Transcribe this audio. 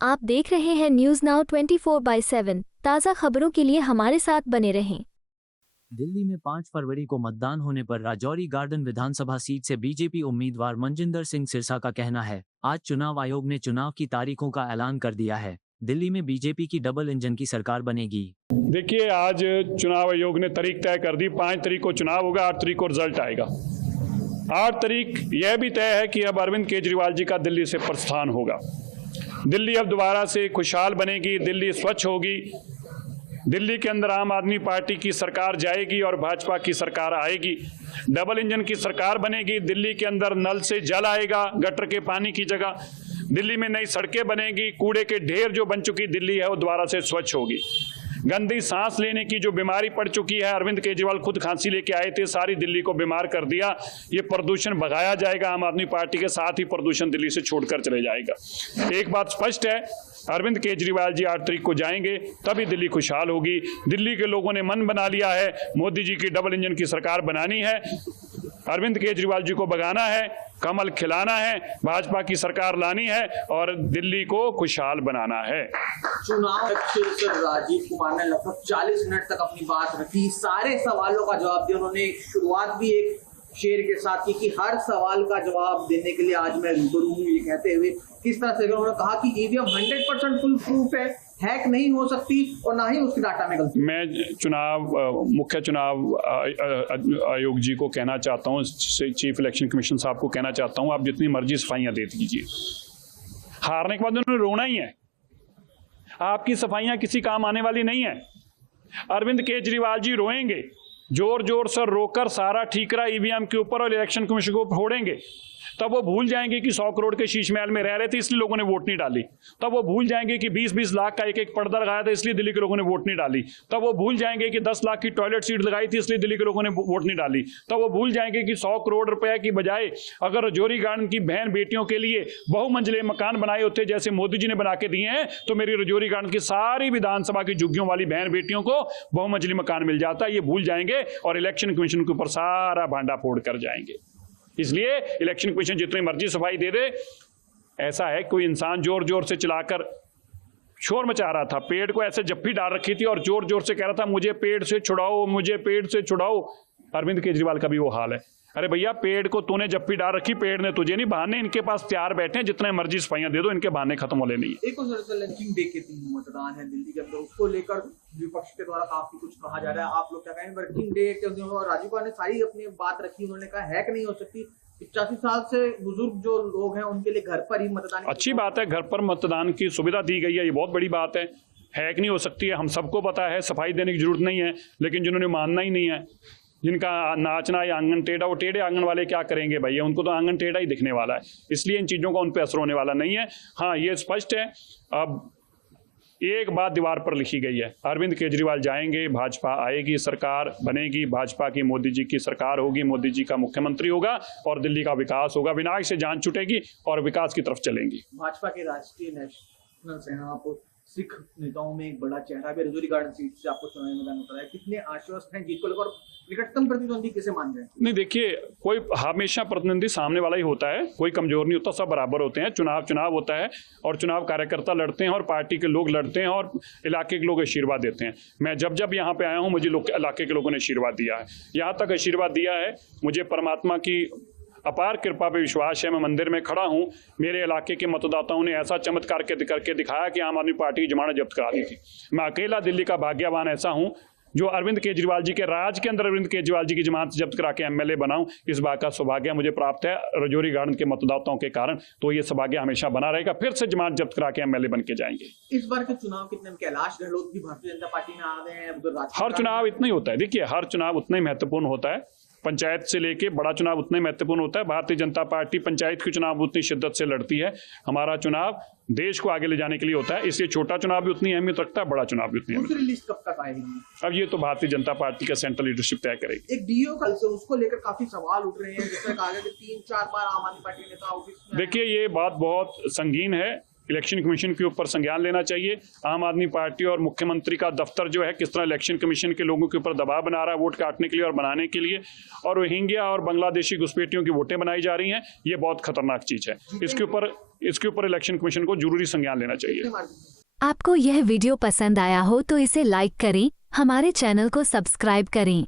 आप देख रहे हैं न्यूज़ नाउ 24/7 ताज़ा खबरों के लिए हमारे साथ बने रहें। दिल्ली में 5 फरवरी को मतदान होने पर राजौरी गार्डन विधानसभा सीट से बीजेपी उम्मीदवार मनजिंदर सिंह सिरसा का कहना है, आज चुनाव आयोग ने चुनाव की तारीखों का ऐलान कर दिया है। दिल्ली में बीजेपी की डबल इंजन की सरकार बनेगी। देखिए, आज चुनाव आयोग ने तारीख तय कर दी। 5 तारीख को चुनाव होगा, 8 तारीख को रिजल्ट आएगा। 8 तारीख यह भी तय है कि अब अरविंद केजरीवाल जी का दिल्ली से प्रस्थान होगा। दिल्ली अब दोबारा से खुशहाल बनेगी, दिल्ली स्वच्छ होगी, दिल्ली के अंदर आम आदमी पार्टी की सरकार जाएगी और भाजपा की सरकार आएगी। डबल इंजन की सरकार बनेगी। दिल्ली के अंदर नल से जल आएगा, गटर के पानी की जगह। दिल्ली में नई सड़कें बनेगी। कूड़े के ढेर जो बन चुकी दिल्ली है वो दोबारा से स्वच्छ होगी। गंदी सांस लेने की जो बीमारी पड़ चुकी है, अरविंद केजरीवाल खुद खांसी लेके आए थे, सारी दिल्ली को बीमार कर दिया। ये प्रदूषण भगाया जाएगा। आम आदमी पार्टी के साथ ही प्रदूषण दिल्ली से छोड़कर चले जाएगा। एक बात स्पष्ट है, अरविंद केजरीवाल जी 8 तारीख को जाएंगे, तभी दिल्ली खुशहाल होगी। दिल्ली के लोगों ने मन बना लिया है, मोदी जी की डबल इंजन की सरकार बनानी है, अरविंद केजरीवाल जी को भगाना है, कमल खिलाना है, भाजपा की सरकार लानी है और दिल्ली को खुशहाल बनाना है। चुनाव राजीव कुमार ने लगभग 40 मिनट तक अपनी बात रखी, सारे सवालों का जवाब दिया। उन्होंने शुरुआत भी एक शेर के साथ की कि हर सवाल का जवाब देने के लिए आज मैं रूबरू हूँ, ये कहते हुए किस तरह से उन्होंने कहा कि ईवीएम 100% फुल प्रूफ है, हैक नहीं हो सकती और ना ही उसकी डाटा में गलती। मैं मुख्य चुनाव आयोग जी को कहना चाहता हूँ, चीफ इलेक्शन कमीशन साहब को कहना चाहता हूँ, आप जितनी मर्जी सफाइयाँ दे दीजिए, हारने के बाद उन्होंने रोना ही है। आपकी सफाइयाँ किसी काम आने वाली नहीं है। अरविंद केजरीवाल जी रोएंगे, जोर जोर से रोकर सारा ठीकरा ईवीएम के ऊपर और इलेक्शन कमीशन को फोड़ेंगे। तब वो भूल जाएंगे कि 100 करोड़ के शीश महल में रह रहे थे, इसलिए लोगों ने वोट नहीं डाली। तब वो भूल जाएंगे कि 20-20 लाख का एक पर्दा लगाया था, इसलिए दिल्ली के लोगों ने वोट नहीं डाली। तब वो भूल जाएंगे कि 10 लाख की टॉयलेट सीट लगाई थी, इसलिए दिल्ली के लोगों ने वोट नहीं डाली। तब वो भूल जाएंगे कि 100 करोड़ रुपए की बजाय अगर रजौरी गार्डन की बहन बेटियों के लिए बहुमंजिले मकान बनाए होते जैसे मोदी जी ने बना के दिए हैं, तो मेरी रजौरी गार्डन की सारी विधानसभा की झुग्गियों वाली बहन बेटियों को बहुमंजिली मकान मिल जाता। ये भूल जाएंगे और इलेक्शन कमीशन के ऊपर सारा भांडा फोड़ कर जाएंगे। इसलिए इलेक्शन कमीशन जितनी मर्जी सफाई दे दे, ऐसा है कोई इंसान जोर जोर से चिल्लाकर शोर मचा रहा था, पेड़ को ऐसे जप्पी डाल रखी थी और जोर जोर से कह रहा था मुझे पेड़ से छुड़ाओ, मुझे पेड़ से छुड़ाओ। अरविंद केजरीवाल का भी वो हाल है। अरे भैया, पेड़ को तूने जप्पी डाल रखी, पेड़ ने तुझे नहीं। बहाने इनके पास तैयार बैठे हैं, जितने मर्जी सफाइयां दे दो, इनके बहाने खत्म होने नहीं है। एक लंचिंग डे के 3 मतदान है दिल्ली के अंदर, उसको लेकर विपक्ष के द्वारा काफी कुछ कहा जा रहा है। आप लोग क्या कहेंगे? वर्किंग डे के राजीव कुमार ने सारी अपनी बात रखी, उन्होंने कहा हैक नहीं हो सकती। 85 साल से बुजुर्ग जो लोग हैं उनके लिए घर पर ही मतदान। अच्छी बात है, घर पर मतदान की सुविधा दी गई है, ये बहुत बड़ी बात है। हैक नहीं हो सकती है, हम सबको पता है, सफाई देने की जरूरत नहीं है। लेकिन जिन्होंने मानना ही नहीं है, जिनका नाचना या आंगन टेढ़ा, वो टेढ़े आंगन वाले क्या करेंगे भैया? उनको तो आंगन टेढ़ा ही दिखने वाला है, इसलिए इन चीज़ों का उन पर असर होने वाला नहीं है। हाँ, ये स्पष्ट है, अब एक बात दीवार पर लिखी गई है, अरविंद केजरीवाल जाएंगे, भाजपा आएगी, सरकार बनेगी, भाजपा की मोदी जी की सरकार होगी, मोदी जी का मुख्यमंत्री होगा और दिल्ली का विकास होगा, विनाश से जान छूटेगी और विकास की तरफ चलेंगी। भाजपा के राष्ट्रीय नेशनल सेना आप सिख नेताओं में एक बड़ा चेहरा भी रजौरी गार्डन सीट से आपको चुनावी मैदान उतरा है, कितने आश्वस्त हैं जीत को लेकर? निकटतम प्रतिद्वंदी किसे मान रहे हैं? नहीं, देखिए, कोई हमेशा प्रतिद्वंदी सामने वाला ही होता है, कोई कमजोर नहीं होता, सब बराबर होते हैं। चुनाव होता है और चुनाव कार्यकर्ता लड़ते हैं और पार्टी के लोग लड़ते हैं और इलाके के लोग आशीर्वाद देते हैं। मैं जब यहाँ पे आया हूँ, मुझे इलाके के लोगों ने आशीर्वाद दिया है, यहाँ तक आशीर्वाद दिया है, मुझे परमात्मा की अपार कृपा पे विश्वास है। मैं मंदिर में खड़ा हूँ, मेरे इलाके के मतदाताओं ने ऐसा चमत्कार करके दिखाया कि आम आदमी पार्टी की जमानत जब्त करा दी थी। मैं अकेला दिल्ली का भाग्यवान ऐसा हूँ जो अरविंद केजरीवाल जी के राज के अंदर अरविंद केजरीवाल जी की जमानत जब्त करा के एमएलए बनाऊं। इस बात का सौभाग्य मुझे प्राप्त है रजौरी गार्डन के मतदाताओं के कारण, तो ये सौभाग्य हमेशा बना रहेगा। फिर से जमानत जब्त करा के एमएलए बन के जाएंगे। इस बार के चुनाव कितने कैलाश गहलोत भी भारतीय जनता पार्टी में आ गए हैं? हर चुनाव इतना ही होता है, देखिए, हर चुनाव उतना ही महत्वपूर्ण होता है। पंचायत से लेके बड़ा चुनाव उतना ही महत्वपूर्ण होता है। भारतीय जनता पार्टी पंचायत के चुनाव उतनी शिद्दत से लड़ती है। हमारा चुनाव देश को आगे ले जाने के लिए होता है, इसलिए छोटा चुनाव भी उतनी अहमियत रखता है, बड़ा चुनाव भी उतनी अहमियत। दूसरी लिस्ट कब तक आएगी? अब ये तो भारतीय जनता पार्टी का सेंट्रल लीडरशिप तय करेगी। एक डीओ कल से उसको लेकर काफी सवाल उठ रहे हैं, जिससे कहा गया कि 3-4 बार आम आदमी पार्टी नेता ऑफिस में। देखिए, ये बात बहुत संगीन है। इलेक्शन कमीशन के ऊपर संज्ञान लेना चाहिए। आम आदमी पार्टी और मुख्यमंत्री का दफ्तर जो है किस तरह इलेक्शन कमीशन के लोगों के ऊपर दबाव बना रहा है वोट काटने के लिए और बनाने के लिए, और रोहिंग्या और बांग्लादेशी घुसपैठियों की वोटें बनाई जा रही हैं, ये बहुत खतरनाक चीज़ है। इसके ऊपर इलेक्शन कमीशन को जरूरी संज्ञान लेना चाहिए। आपको यह वीडियो पसंद आया हो तो इसे लाइक करें, हमारे चैनल को सब्सक्राइब करें।